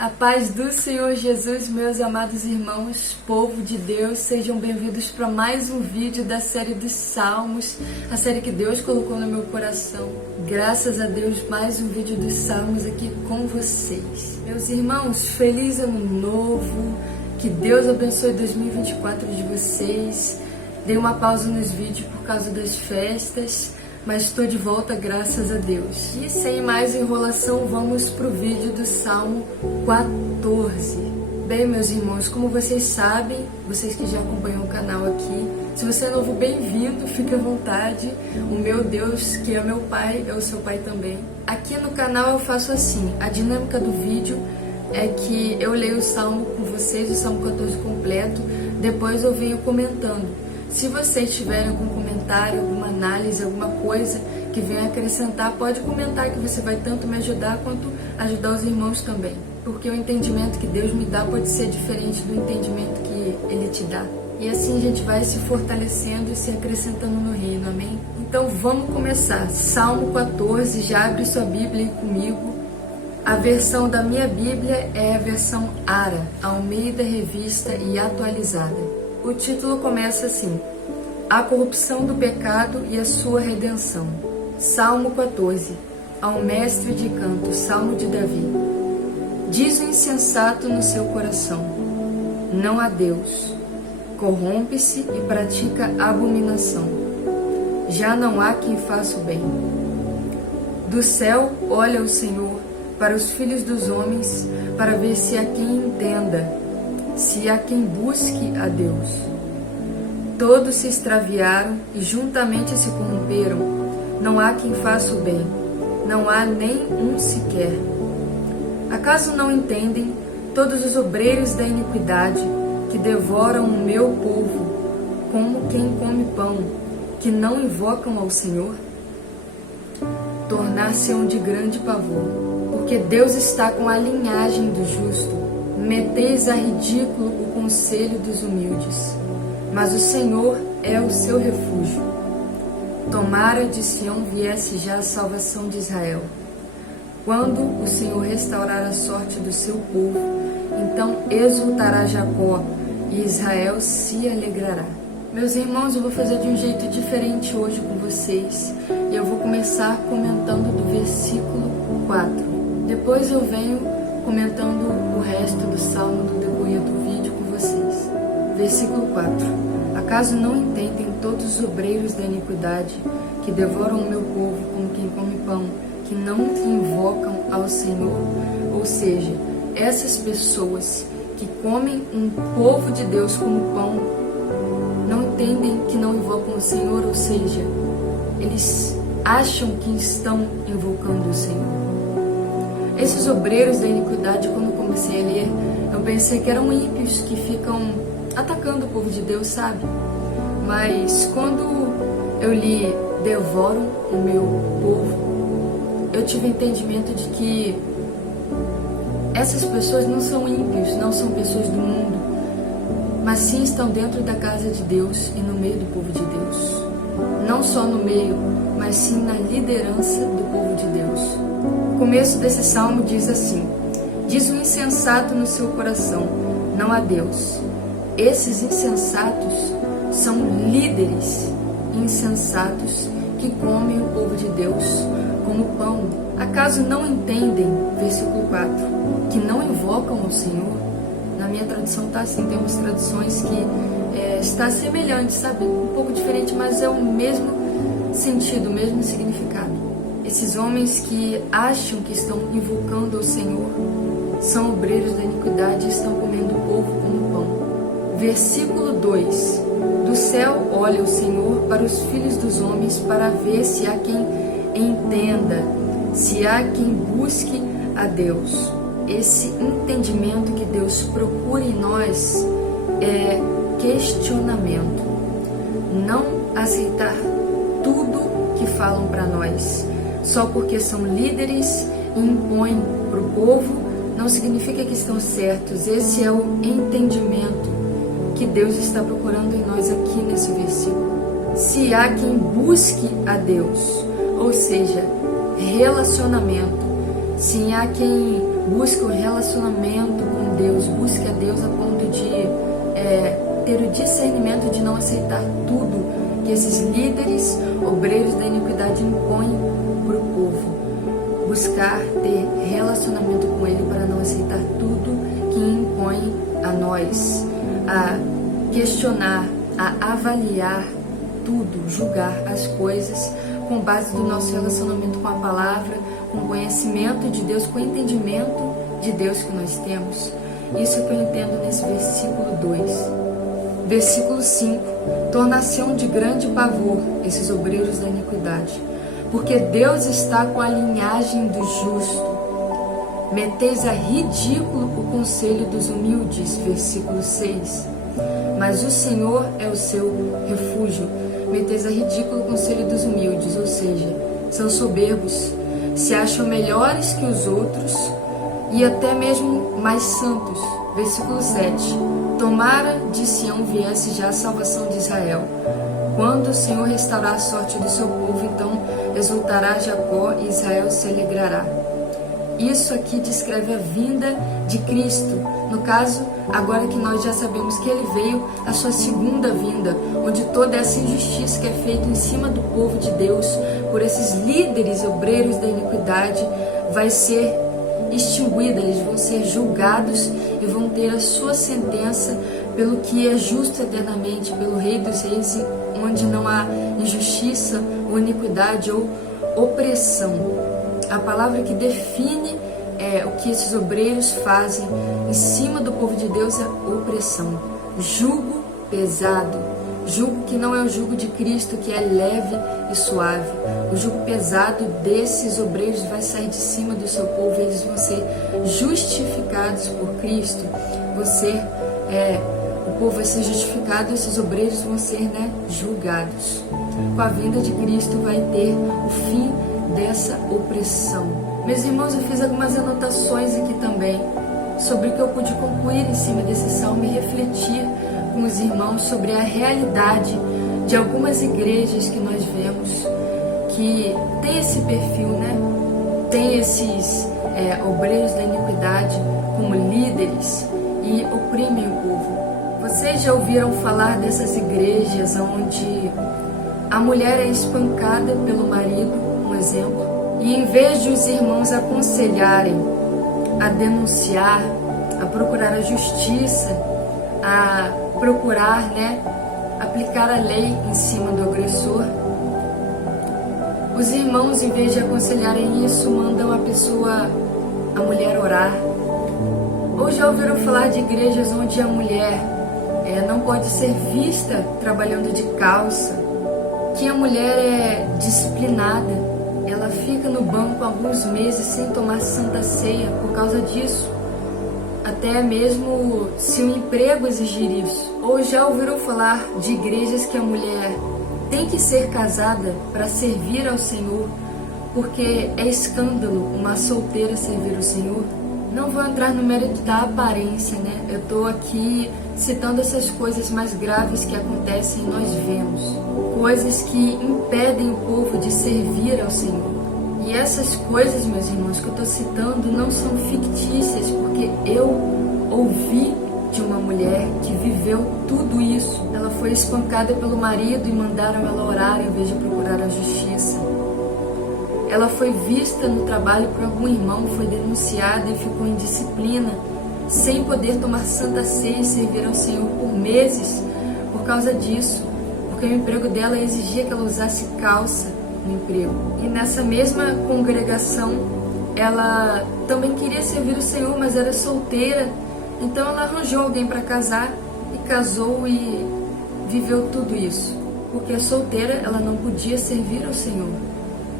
A paz do Senhor Jesus, meus amados irmãos, povo de Deus, sejam bem-vindos para mais um vídeo da série dos Salmos, a série que Deus colocou no meu coração. Graças a Deus, mais um vídeo dos Salmos aqui com vocês. Meus irmãos, feliz ano novo, que Deus abençoe 2024 de vocês. Dei uma pausa nos vídeos por causa das festas, mas estou de volta, graças a Deus. E sem mais enrolação, vamos para o vídeo do Salmo 14. Bem, meus irmãos, como vocês sabem, vocês que já acompanham o canal aqui, se você é novo, bem-vindo, fique à vontade. O meu Deus, que é meu Pai, é o seu Pai também. Aqui no canal eu faço assim, a dinâmica do vídeo é que eu leio o Salmo com vocês, o Salmo 14 completo, depois eu venho comentando. Se vocês tiverem algum comentário, alguma análise, alguma coisa que venha acrescentar, pode comentar, que você vai tanto me ajudar quanto ajudar os irmãos também. Porque o entendimento que Deus me dá pode ser diferente do entendimento que Ele te dá. E assim a gente vai se fortalecendo e se acrescentando no reino, amém? Então vamos começar. Salmo 14, já abre sua Bíblia aí comigo. A versão da minha Bíblia é a versão ARA, Almeida Revista e Atualizada. O título começa assim: A corrupção do pecado e a sua redenção. Salmo 14. Ao mestre de canto, Salmo de Davi. Diz o insensato no seu coração: não há Deus. Corrompe-se e pratica abominação. Já não há quem faça o bem. Do céu olha o Senhor para os filhos dos homens, para ver se há quem entenda, se há quem busque a Deus. Todos se extraviaram e juntamente se corromperam. Não há quem faça o bem, não há nem um sequer. Acaso não entendem todos os obreiros da iniquidade, que devoram o meu povo, como quem come pão, que não invocam ao Senhor? Tornar-se-ão de grande pavor, porque Deus está com a linhagem do justo. Meteis a ridículo o conselho dos humildes, mas o Senhor é o seu refúgio. Tomara de Sião viesse já a salvação de Israel. Quando o Senhor restaurar a sorte do seu povo, então exultará Jacó e Israel se alegrará. Meus irmãos, eu vou fazer de um jeito diferente hoje com vocês. Eu vou começar comentando do versículo 4. Depois eu venho comentando o resto do salmo do decorrer do vídeo com vocês. Versículo 4. Acaso não entendem todos os obreiros da iniquidade, que devoram o meu povo como quem come pão, que não invocam ao Senhor? Ou seja, essas pessoas que comem um povo de Deus como pão, não entendem que não invocam o Senhor, ou seja, eles acham que estão invocando o Senhor. Esses obreiros da iniquidade, quando comecei a ler, eu pensei que eram ímpios que ficam atacando o povo de Deus, sabe? Mas quando eu li devoram o meu povo, eu tive entendimento de que essas pessoas não são ímpios, não são pessoas do mundo, mas sim estão dentro da casa de Deus e no meio do povo de Deus. Não só no meio, mas sim na liderança do povo de Deus. O começo desse salmo diz assim: diz o insensato no seu coração, não há Deus. Esses insensatos são líderes insensatos que comem o povo de Deus como pão. Acaso não entendem, versículo 4, que não invocam ao Senhor? Na minha tradução está assim, tem umas traduções que está semelhante, sabe? Um pouco diferente, mas é o mesmo sentido, o mesmo significado. Esses homens que acham que estão invocando ao Senhor são obreiros da iniquidade e estão comendo o povo como pão. Versículo 2. Do céu olha o Senhor para os filhos dos homens, para ver se há quem entenda, se há quem busque a Deus. Esse entendimento que Deus procura em nós é questionamento. Não aceitar tudo que falam para nós. Só porque são líderes e impõem para o povo, não significa que estão certos. Esse é o entendimento que Deus está procurando em nós aqui nesse versículo. Se há quem busque a Deus, ou seja, relacionamento. Se há quem busque o relacionamento com Deus, busque a Deus a ponto de ter o discernimento de não aceitar tudo que esses líderes, obreiros da iniquidade impõem para o povo. Buscar ter relacionamento com Ele para não aceitar tudo que impõe a nós, a questionar, a avaliar tudo, julgar as coisas com base do nosso relacionamento com a palavra, com o conhecimento de Deus, com o entendimento de Deus que nós temos. Isso que eu entendo nesse versículo 2. Versículo 5. Tornar-se-ão de grande pavor esses obreiros da iniquidade, porque Deus está com a linhagem do justo. Meteis a ridículo o conselho dos humildes. Versículo 6. Mas o Senhor é o seu refúgio. Meteis a ridículo o conselho dos humildes, ou seja, são soberbos, se acham melhores que os outros e até mesmo mais santos. Versículo 7. Tomara de Sião viesse já a salvação de Israel. Quando o Senhor restaurar a sorte do seu povo, então exultará Jacó e Israel se alegrará. Isso aqui descreve a vinda de Cristo. No caso, agora que nós já sabemos que Ele veio, a sua segunda vinda, onde toda essa injustiça que é feita em cima do povo de Deus, por esses líderes obreiros da iniquidade, vai ser extinguida, eles vão ser julgados e vão ter a sua sentença pelo que é justo eternamente, pelo Rei dos Reis, onde não há injustiça ou iniquidade ou opressão. A palavra que define o que esses obreiros fazem em cima do povo de Deus é opressão, jugo pesado, jugo que não é o jugo de Cristo, que é leve e suave. O jugo pesado desses obreiros vai sair de cima do seu povo, eles vão ser justificados por Cristo, o povo vai ser justificado, esses obreiros vão ser julgados. Com a vinda de Cristo vai ter o fim dessa opressão. Meus irmãos, eu fiz algumas anotações aqui também sobre o que eu pude concluir em cima desse salmo e refletir com os irmãos sobre a realidade de algumas igrejas que nós vemos que tem esse perfil, tem esses obreiros da iniquidade como líderes e oprimem o povo. Vocês já ouviram falar dessas igrejas onde a mulher é espancada pelo marido, um exemplo, e em vez de os irmãos aconselharem a denunciar, a procurar a justiça, a procurar, aplicar a lei em cima do agressor, os irmãos, em vez de aconselharem isso, mandam a mulher orar. Ou já ouviram falar de igrejas onde a mulher não pode ser vista trabalhando de calça, que a mulher é disciplinada, ela fica no banco alguns meses sem tomar santa ceia por causa disso, até mesmo se o emprego exigir isso. Ou já ouviram falar de igrejas que a mulher tem que ser casada para servir ao Senhor, porque é escândalo uma solteira servir ao Senhor? Não vou entrar no mérito da aparência, eu estou aqui citando essas coisas mais graves que acontecem e nós vemos. Coisas que impedem o povo de servir ao Senhor. E essas coisas, meus irmãos, que eu estou citando não são fictícias, porque eu ouvi de uma mulher que viveu tudo isso. Ela foi espancada pelo marido e mandaram ela orar em vez de procurar a justiça. Ela foi vista no trabalho por algum irmão, foi denunciada e ficou em disciplina, sem poder tomar santa ceia e servir ao Senhor por meses por causa disso, porque o emprego dela exigia que ela usasse calça no emprego. E nessa mesma congregação, ela também queria servir o Senhor, mas era solteira, então ela arranjou alguém para casar e casou e viveu tudo isso. Porque solteira, ela não podia servir ao Senhor,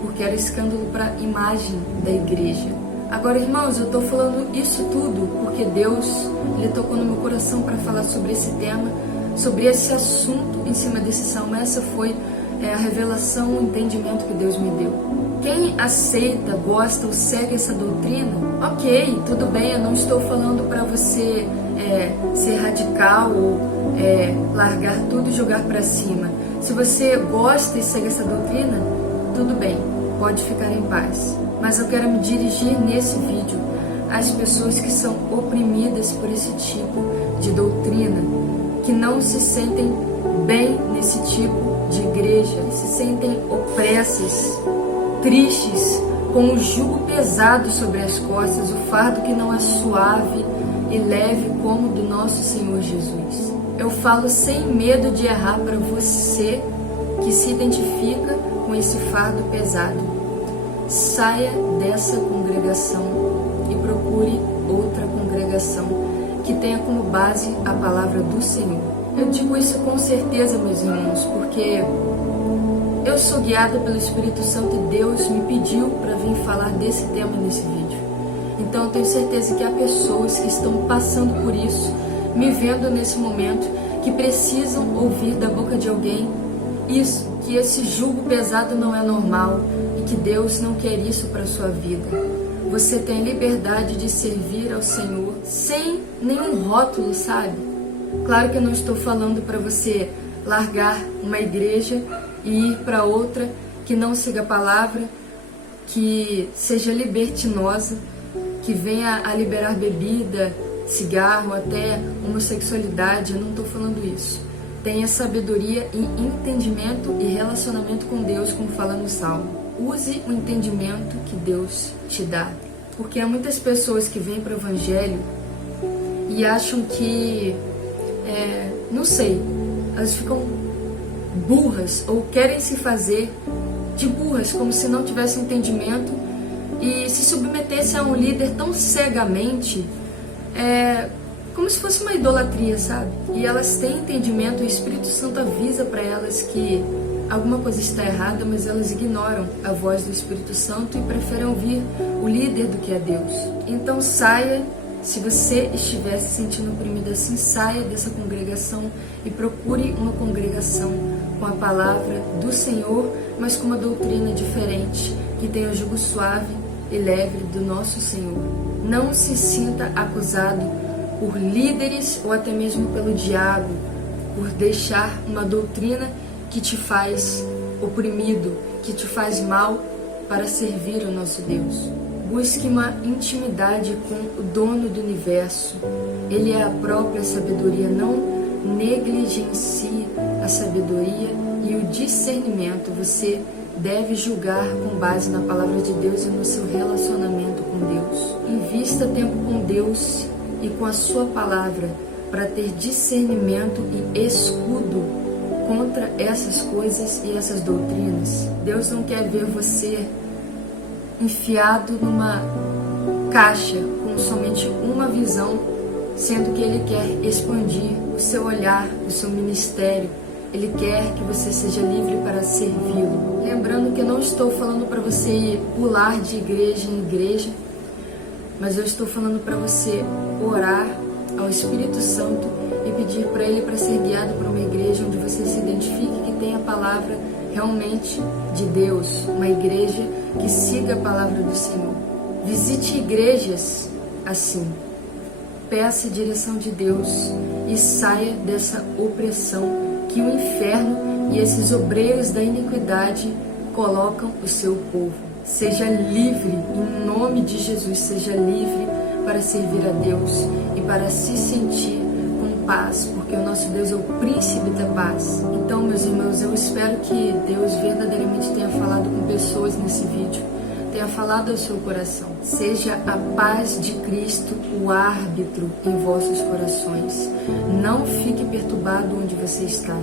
porque era escândalo para a imagem da igreja. Agora, irmãos, eu estou falando isso tudo porque Deus, Ele tocou no meu coração para falar sobre esse tema, sobre esse assunto em cima desse salmo. Essa foi a revelação, o entendimento que Deus me deu. Quem aceita, gosta ou segue essa doutrina, ok, tudo bem, eu não estou falando para você ser radical ou largar tudo e jogar para cima. Se você gosta e segue essa doutrina, tudo bem, pode ficar em paz. Mas eu quero me dirigir nesse vídeo às pessoas que são oprimidas por esse tipo de doutrina, que não se sentem bem nesse tipo de igreja, se sentem opressas, tristes, com o jugo pesado sobre as costas, o fardo que não é suave e leve como o do nosso Senhor Jesus. Eu falo sem medo de errar para você que se identifica com esse fardo pesado. Saia dessa congregação e procure outra congregação que tenha como base a palavra do Senhor. Eu digo isso com certeza, meus irmãos, porque eu sou guiada pelo Espírito Santo e Deus me pediu para vir falar desse tema nesse vídeo. Então eu tenho certeza que há pessoas que estão passando por isso, me vendo nesse momento, que precisam ouvir da boca de alguém isso, que esse jugo pesado não é normal e que Deus não quer isso para a sua vida. Você tem liberdade de servir ao Senhor sem nenhum rótulo, sabe? Claro que eu não estou falando para você largar uma igreja e ir para outra que não siga a palavra, que seja libertinosa, que venha a liberar bebida, cigarro, até homossexualidade. Eu não estou falando isso. Tenha sabedoria e entendimento e relacionamento com Deus, como fala no Salmo. Use o entendimento que Deus te dá. Porque há muitas pessoas que vêm para o Evangelho e acham que, não sei, elas ficam burras ou querem se fazer de burras, como se não tivessem entendimento e se submetessem a um líder tão cegamente, como se fosse uma idolatria, sabe? E elas têm entendimento, o Espírito Santo avisa para elas que alguma coisa está errada, mas elas ignoram a voz do Espírito Santo e preferem ouvir o líder do que a Deus. Então saia, se você estiver se sentindo oprimido assim, saia dessa congregação e procure uma congregação com a palavra do Senhor, mas com uma doutrina diferente, que tenha o jugo suave e leve do nosso Senhor. Não se sinta acusado por líderes ou até mesmo pelo diabo, por deixar uma doutrina que te faz oprimido, que te faz mal para servir ao nosso Deus. Busque uma intimidade com o dono do universo. Ele é a própria sabedoria. Não negligencie a sabedoria e o discernimento. Você deve julgar com base na palavra de Deus e no seu relacionamento com Deus. Invista tempo com Deus e com a sua palavra para ter discernimento e escudo contra essas coisas e essas doutrinas. Deus não quer ver você enfiado numa caixa com somente uma visão, sendo que Ele quer expandir o seu olhar, o seu ministério. Ele quer que você seja livre para servi-lo. Lembrando que eu não estou falando para você ir pular de igreja em igreja, mas eu estou falando para você orar ao Espírito Santo e pedir para Ele para ser guiado para uma igreja onde você se identifique que tem a palavra realmente de Deus, uma igreja que siga a palavra do Senhor. Visite igrejas assim, peça a direção de Deus e saia dessa opressão que o inferno e esses obreiros da iniquidade colocam o seu povo. Seja livre, em nome de Jesus, seja livre para servir a Deus e para se sentir com paz, porque o nosso Deus é o príncipe da paz. Então, meus irmãos, eu espero que Deus verdadeiramente tenha falado com pessoas nesse vídeo, tenha falado ao seu coração. Seja a paz de Cristo o árbitro em vossos corações. Não fique perturbado onde você está.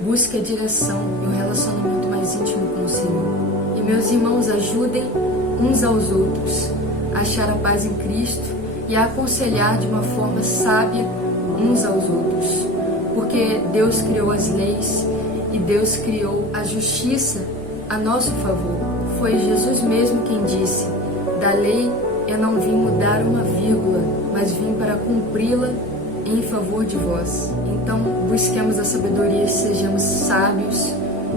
Busque a direção e um relacionamento mais íntimo com o Senhor. E, meus irmãos, ajudem uns aos outros a achar a paz em Cristo e a aconselhar de uma forma sábia uns aos outros. Porque Deus criou as leis e Deus criou a justiça a nosso favor. Foi Jesus mesmo quem disse: da lei eu não vim mudar uma vírgula, mas vim para cumpri-la em favor de vós. Então, busquemos a sabedoria, sejamos sábios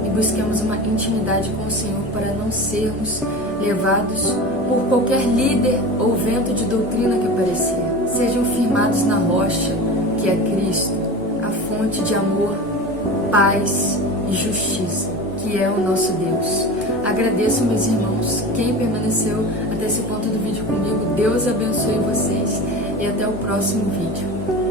e busquemos uma intimidade com o Senhor para não sermos levados por qualquer líder ou vento de doutrina que aparecer. Sejam firmados na rocha, que é Cristo, a fonte de amor, paz e justiça, que é o nosso Deus. Agradeço, meus irmãos, quem permaneceu até até esse ponto do vídeo comigo. Deus abençoe vocês e até o próximo vídeo.